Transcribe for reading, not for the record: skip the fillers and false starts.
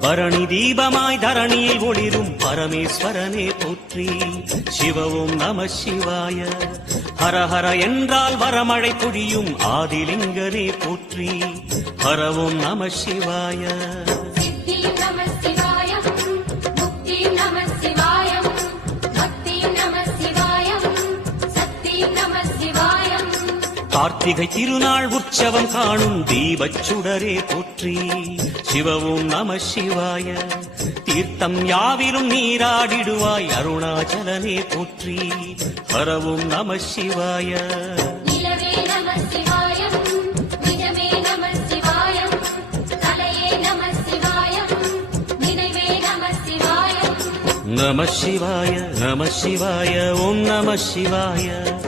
பரணி தீபமாய் தரணியில் ஒளிரும் பரமேஸ்வரனே போற்றி. சிவ ஓம் நம சிவாய. ஹரஹர என்றால் வரமழை பொழியும் ஆதிலிங்கனே போற்றி. ஹர ஓம் நம சிவாய. கார்த்திகை திருநாள் உற்சவம் காணும் தீபச் சுடரே போற்றி. சிவ ஓம் நம சிவாய. தீர்த்தம் யாவிலும் நீராடிடுவாய் அருணாச்சலனே போற்றி. ஹர ஓம் நம சிவாய. நம சிவாய நம சிவாய ஓம் நம சிவாய.